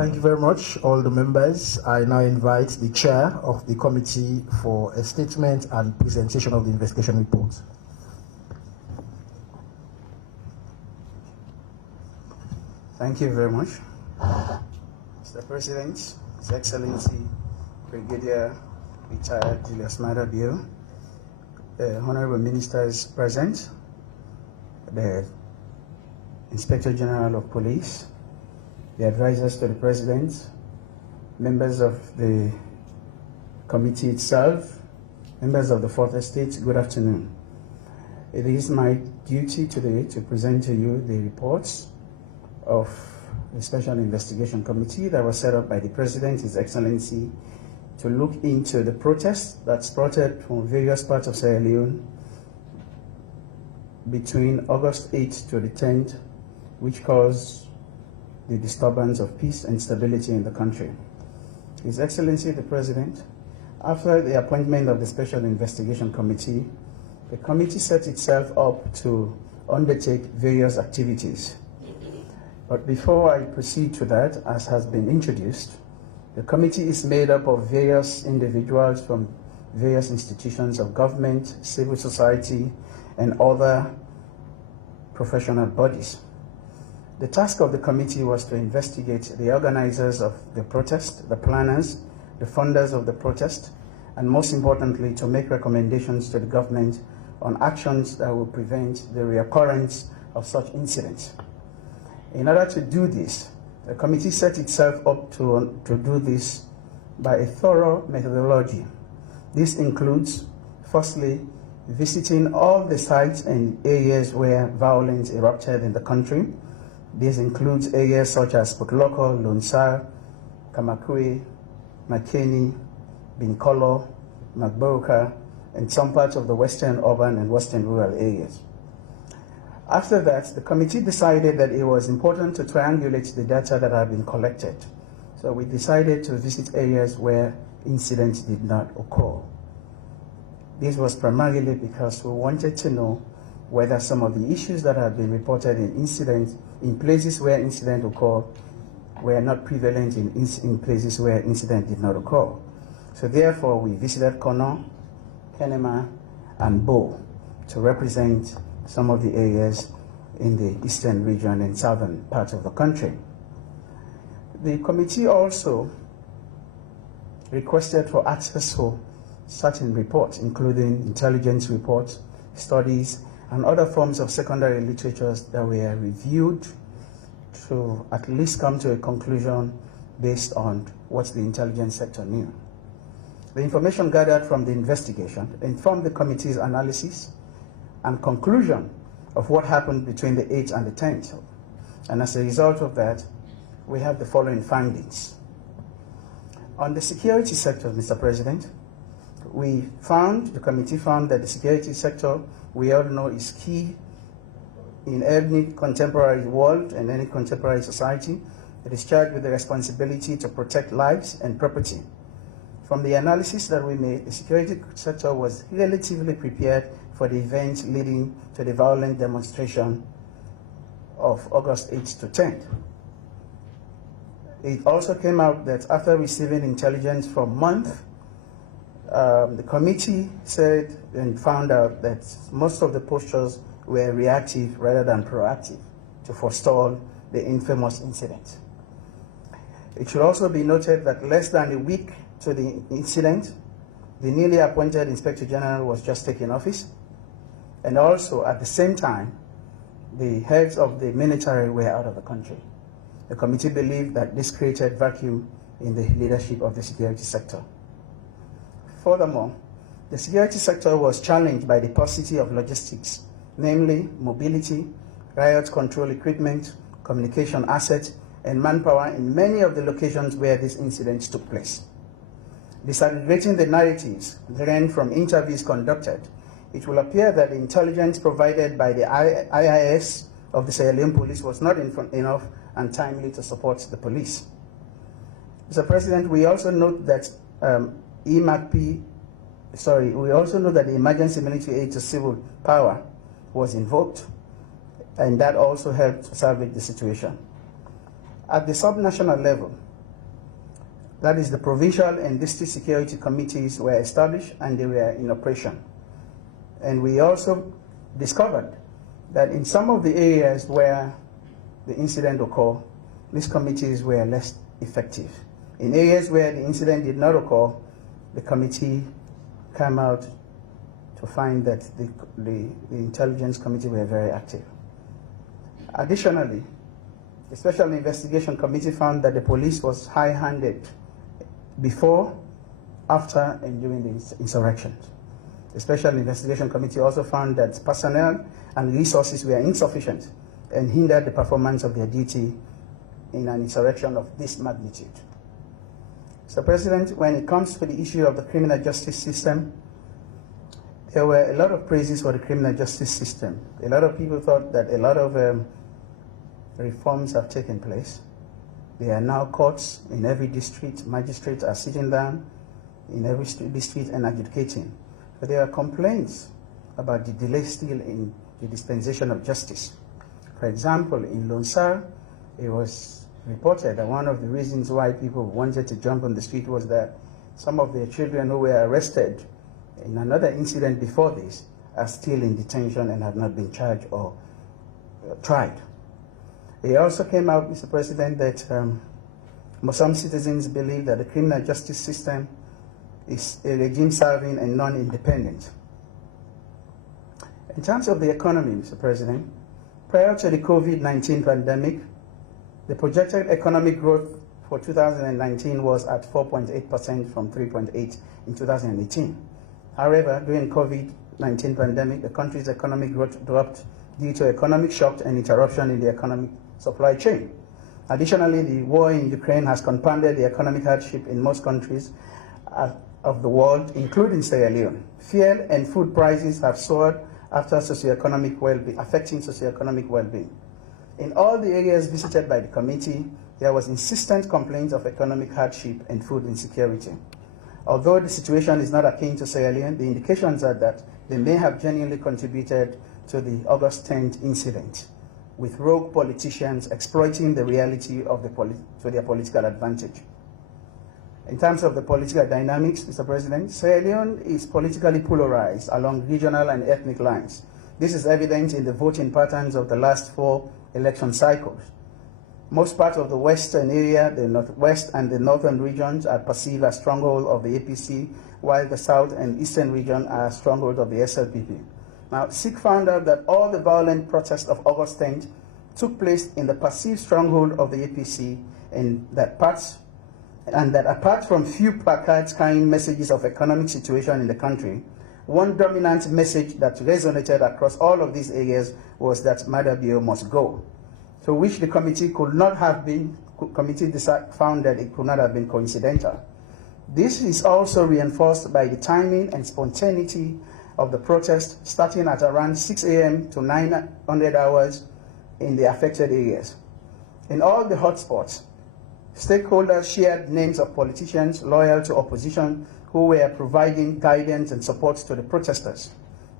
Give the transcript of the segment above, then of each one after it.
Thank you very much, all the members. I now invite the chair of the committee for a statement and presentation of the investigation report. Thank you very much. Mr. President, His Excellency, Brigadier Retired Julius Adabayor, honorable ministers present, the Inspector General of Police, the advisors to the President, members of the committee itself, members of the Fourth Estate, good afternoon. It is my duty today to present to you the reports of the Special Investigation Committee that was set up by the President, His Excellency, to look into the protests that sprouted from various parts of Sierra Leone between August 8th to the 10th, which caused the disturbance of peace and stability in the country. His Excellency the President, after the appointment of the Special Investigation Committee, the committee set itself up to undertake various activities. But before I proceed to that, as has been introduced, the committee is made up of various individuals from various institutions of government, civil society, and other professional bodies. The task of the committee was to investigate the organizers of the protest, the planners, the funders of the protest, and most importantly, to make recommendations to the government on actions that will prevent the reoccurrence of such incidents. In order to do this, the committee set itself up to do this by a thorough methodology. This includes, firstly, visiting all the sites and areas where violence erupted in the country. This includes areas such as Potloko, Lonsar, Kamakwe, Makeni, Binkolo, Magboka, and some parts of the western urban and western rural areas. After that, the committee decided that it was important to triangulate the data that had been collected. So we decided to visit areas where incidents did not occur. This was primarily because we wanted to know whether some of the issues that had been reported in incidents, in places where incidents occur, were not prevalent in places where incident did not occur. So therefore, we visited Kono, Kenema, and Bo to represent some of the areas in the eastern region and southern parts of the country. The committee also requested for access to certain reports, including intelligence reports, studies, and other forms of secondary literatures that were reviewed to at least come to a conclusion based on what the intelligence sector knew. The information gathered from the investigation informed the committee's analysis and conclusion of what happened between the 8th and the 10th. And as a result of that, we have the following findings. On the security sector, Mr. President, the committee found that the security sector, we all know, is key in any contemporary world and any contemporary society. It is charged with the responsibility to protect lives and property. From the analysis that we made, the security sector was relatively prepared for the events leading to the violent demonstration of August 8th to 10th. It also came out that after receiving intelligence from month, the committee said and found out that most of the postures were reactive rather than proactive to forestall the infamous incident. It should also be noted that less than a week to the incident, the newly appointed Inspector General was just taking office. And also, at the same time, the heads of the military were out of the country. The committee believed that this created vacuum in the leadership of the security sector. Furthermore, the security sector was challenged by the paucity of logistics, namely mobility, riot control equipment, communication assets, and manpower in many of the locations where these incidents took place. Disaggregating the narratives drawn from interviews conducted, it will appear that the intelligence provided by the IIS of the Sierra Leone police was not enough and timely to support the police. Mr. President, we also note that we also know that the emergency military aid to civil power was invoked, and that also helped to salvage the situation. At the subnational level, That is, the provincial and district security committees were established and they were in operation. And we also discovered that in some of the areas where the incident occurred, these committees were less effective. In areas where the incident did not occur, the committee came out to find that the intelligence committee were very active. Additionally, the Special Investigation Committee found that the police was high-handed before, after, and during the insurrections. The Special Investigation Committee also found that personnel and resources were insufficient and hindered the performance of their duty in an insurrection of this magnitude. Mr. President, when it comes to the issue of the criminal justice system, there were a lot of praises for the criminal justice system. A lot of people thought that a lot of reforms have taken place. There are now courts in every district. Magistrates are sitting down in every district and adjudicating. But there are complaints about the delay still in the dispensation of justice. For example, in Lonsar, it was reported that one of the reasons why people wanted to jump on the street was that some of their children who were arrested in another incident before this are still in detention and have not been charged or tried. It also came out, Mr. President, that some citizens believe that the criminal justice system is a regime serving and non-independent. In terms of the economy, Mr. President, prior to the COVID-19 pandemic, the projected economic growth for 2019 was at 4.8% from 3.8% in 2018. However, during COVID-19 pandemic, the country's economic growth dropped due to economic shock and interruption in the economic supply chain. Additionally, the war in Ukraine has compounded the economic hardship in most countries of the world, including Sierra Leone. Fuel and food prices have soared after affecting socioeconomic well-being. In all the areas visited by the committee, there was insistent complaints of economic hardship and food insecurity. Although the situation is not akin to Sierra Leone, the indications are that they may have genuinely contributed to the August 10th incident, with rogue politicians exploiting the reality of to their political advantage. In terms of the political dynamics, Mr. President, Sierra Leone is politically polarized along regional and ethnic lines. This is evident in the voting patterns of the last 4 election cycles. Most parts of the western area, the northwest and the northern regions are perceived as stronghold of the APC, while the south and eastern region are stronghold of the SLPP. Now, SIG found out that all the violent protests of August 10th took place in the perceived stronghold of the APC, and that apart from few placards carrying messages of economic situation in the country, one dominant message that resonated across all of these areas was that Adabayor must go. So which the committee found that it could not have been coincidental. This is also reinforced by the timing and spontaneity of the protest, starting at around 6 a.m. to 900 hours in the affected areas. In all the hotspots, stakeholders shared names of politicians loyal to opposition who were providing guidance and support to the protesters.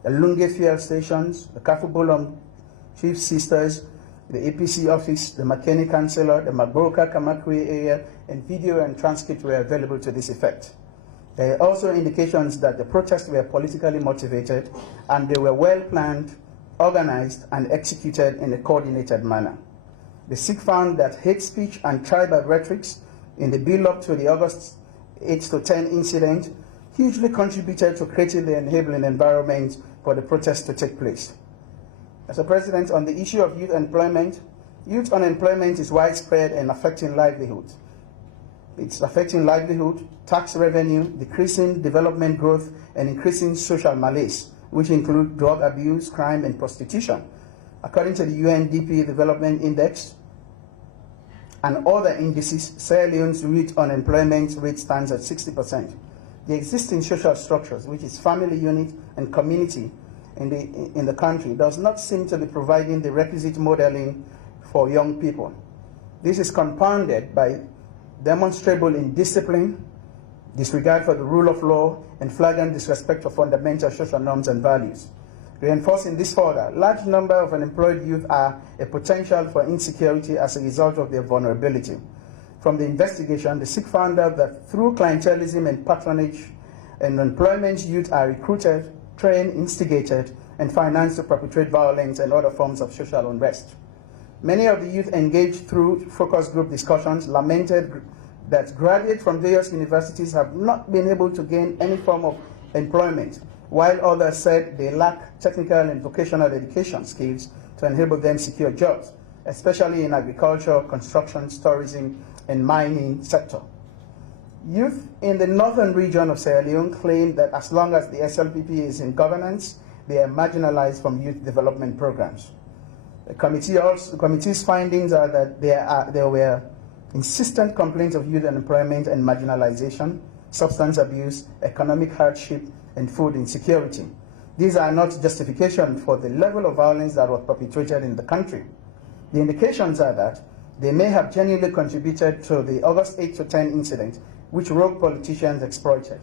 The Lunge fuel stations, the Kafubolom Chief Sisters, the APC office, the Makeni Councillor, the Magboka Kamakwe area, and video and transcript were available to this effect. There are also indications that the protests were politically motivated and they were well planned, organized, and executed in a coordinated manner. The SIG found that hate speech and tribal rhetorics in the build-up to the August 8 to 10 incident hugely contributed to creating the enabling environment for the protests to take place. Mr. President, on the issue of youth unemployment is widespread and affecting livelihood. It's affecting livelihood, tax revenue, decreasing development growth, and increasing social malaise, which include drug abuse, crime, and prostitution. According to the UNDP Development Index and other indices, Sierra Leone's youth unemployment rate stands at 60%. The existing social structures, which is family unit and community in the country, does not seem to be providing the requisite modeling for young people. This is compounded by demonstrable indiscipline, disregard for the rule of law, and flagrant disrespect for fundamental social norms and values. Reinforcing this further, large number of unemployed youth are a potential for insecurity as a result of their vulnerability. from the investigation, the SIG found out that through clientelism and patronage and employment, youth are recruited, trained, instigated, and financed to perpetrate violence and other forms of social unrest. Many of the youth engaged through focus group discussions lamented that graduates from various universities have not been able to gain any form of employment, while others said they lack technical and vocational education skills to enable them secure jobs, especially in agriculture, construction, tourism, and mining sector. Youth in the northern region of Sierra Leone claim that as long as the SLPP is in governance, they are marginalized from youth development programs. The committee's findings are that there were insistent complaints of youth unemployment and marginalization, substance abuse, economic hardship, and food insecurity. These are not justification for the level of violence that was perpetrated in the country. The indications are that they may have genuinely contributed to the August 8 to 10 incident, which rogue politicians exploited.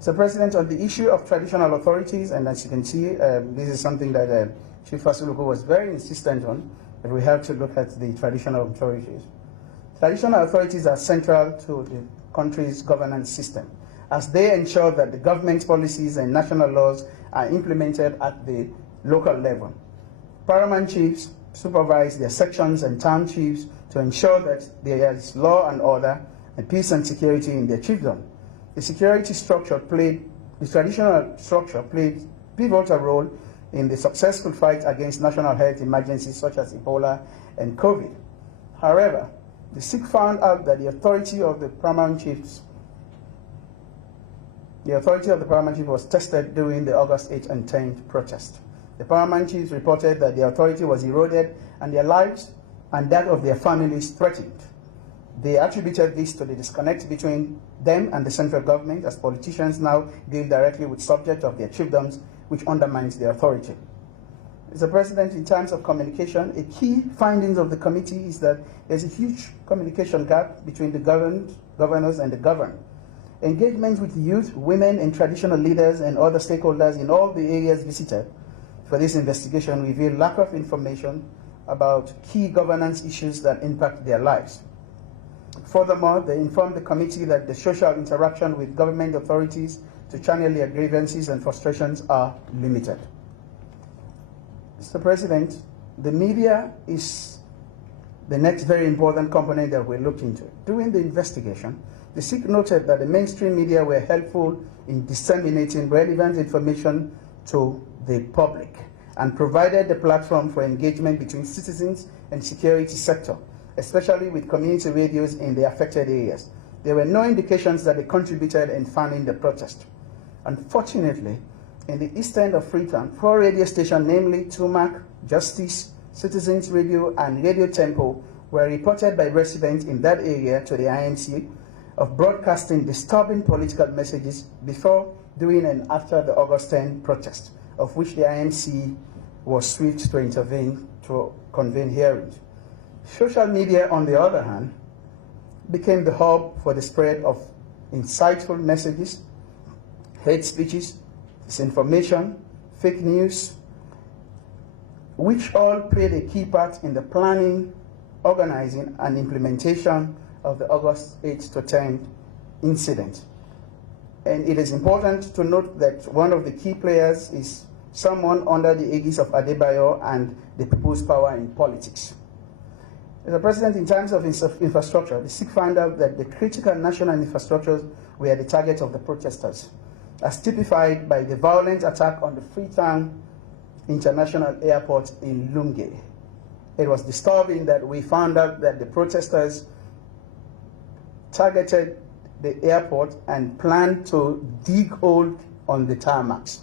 So, President, on the issue of traditional authorities, and as you can see, this is something that Chief Fasuluku was very insistent on, that we have to look at the traditional authorities. Traditional authorities are central to the country's governance system, as they ensure that the government policies and national laws are implemented at the local level. Paramount chiefs supervise their sections and town chiefs to ensure that there is law and order and peace and security in their chiefdom. The traditional structure played pivotal role in the successful fight against national health emergencies such as Ebola and COVID. However, the SIG found out that the authority of the paramount chief was tested during the August 8th and 10th protest. The paramount chiefs reported that their authority was eroded and their lives and that of their families threatened. They attributed this to the disconnect between them and the central government, as politicians now deal directly with subjects of their chiefdoms, which undermines their authority. Mr. President, in terms of communication, a key findings of the committee is that there's a huge communication gap between the governors and the governed. Engagement with youth, women, and traditional leaders and other stakeholders in all the areas visited for this investigation reveal lack of information about key governance issues that impact their lives. Furthermore, they informed the committee that the social interaction with government authorities to channel their grievances and frustrations are limited. Mr. President, the media is the next very important component that we looked into. During the investigation, the SIG noted that the mainstream media were helpful in disseminating relevant information to the public and provided the platform for engagement between citizens and security sector, especially with community radios in the affected areas. There were no indications that they contributed in fanning the protest. Unfortunately, in the east end of Freetown, 4 radio stations, namely Tumac, Justice, Citizens Radio, and Radio Tempo, were reported by residents in that area to the IMC of broadcasting disturbing political messages before, during, and after the August 10 protest, of which the IMC was swift to intervene to convene hearings. Social media, on the other hand, became the hub for the spread of insightful messages, hate speeches, disinformation, fake news, which all played a key part in the planning, organizing, and implementation of the August 8 to 10 incident. And it is important to note that one of the key players is someone under the aegis of Adabayor and the People's Power in politics. Mr. President, in terms of infrastructure, the SIG found out that the critical national infrastructures were the target of the protesters, as typified by the violent attack on the Freetown International Airport in Lunge. It was disturbing that we found out that the protesters targeted the airport and planned to dig holes on the tarmacs.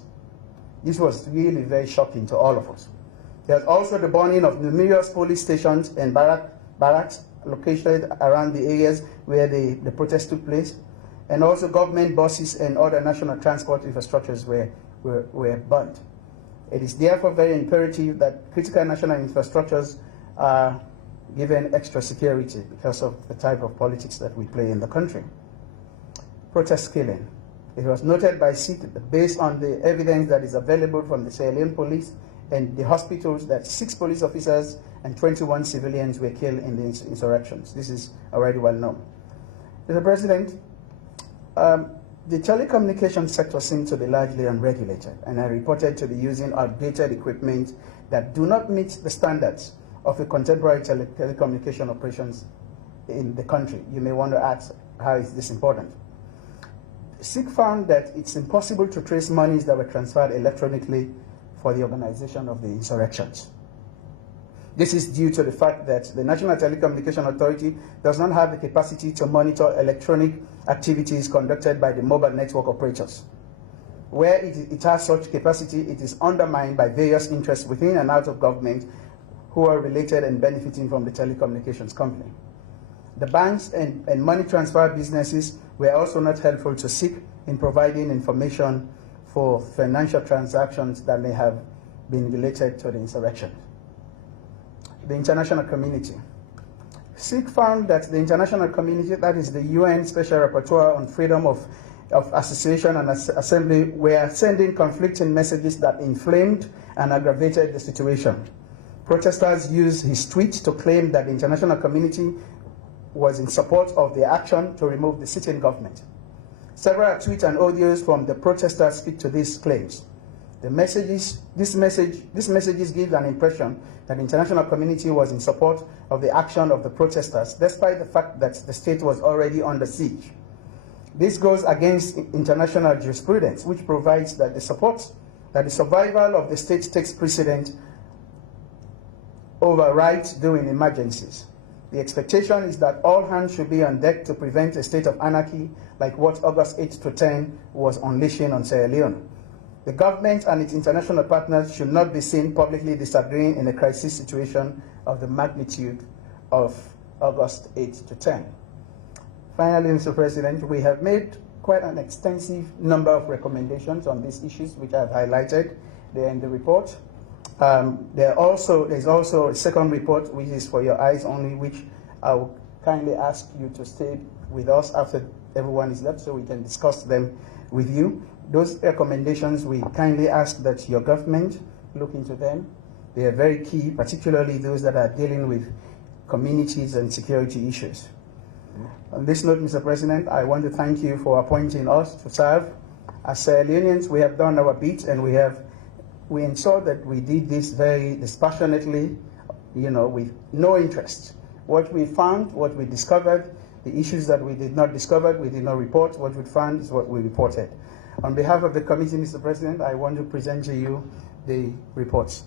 This was really very shocking to all of us. There's also the burning of numerous police stations and barracks located around the areas where the protest took place, and also government buses and other national transport infrastructures were burnt. It is therefore very imperative that critical national infrastructures are given extra security because of the type of politics that we play in the country. Protest killing. It was noted by SIG that based on the evidence that is available from the Sierra Leone police and the hospitals that 6 police officers and 21 civilians were killed in the insurrections. This is already well known. Mr. President, the telecommunications sector seems to be largely unregulated and are reported to be using outdated equipment that do not meet the standards of a contemporary telecommunication operations in the country. You may want to ask, how is this important? SIG found that it's impossible to trace monies that were transferred electronically for the organization of the insurrections. This is due to the fact that the National Telecommunication Authority does not have the capacity to monitor electronic activities conducted by the mobile network operators. Where it has such capacity, it is undermined by various interests within and out of government who are related and benefiting from the telecommunications company. The banks and money transfer businesses were also not helpful to SIG in providing information for financial transactions that may have been related to the insurrection. The international community. SIG found that the international community, that is the UN Special Rapporteur on Freedom of Association and Assembly, were sending conflicting messages that inflamed and aggravated the situation. Protesters used his tweet to claim that the international community was in support of the action to remove the sitting government. Several tweets and audios from the protesters speak to these claims. These messages give an impression that the international community was in support of the action of the protesters, despite the fact that the state was already under siege. This goes against international jurisprudence, which provides that the survival of the state takes precedence over rights during emergencies. The expectation is that all hands should be on deck to prevent a state of anarchy like what August 8 to 10 was unleashing on Sierra Leone. The government and its international partners should not be seen publicly disagreeing in a crisis situation of the magnitude of August 8 to 10. Finally, Mr. President, we have made quite an extensive number of recommendations on these issues, which I've highlighted there in the report. There's also a second report, which is for your eyes only, which I will kindly ask you to stay with us after everyone is left so we can discuss them with you. Those recommendations, we kindly ask that your government look into them. They are very key, particularly those that are dealing with communities and security issues. On this note, Mr. President, I want to thank you for appointing us to serve. As Sierra Leoneans, we have done our bit, and we ensured that we did this very dispassionately, with no interest. What we found, what we discovered, the issues that we did not discover, we did not report. What we found is what we reported. On behalf of the committee, Mr. President, I want to present to you the reports.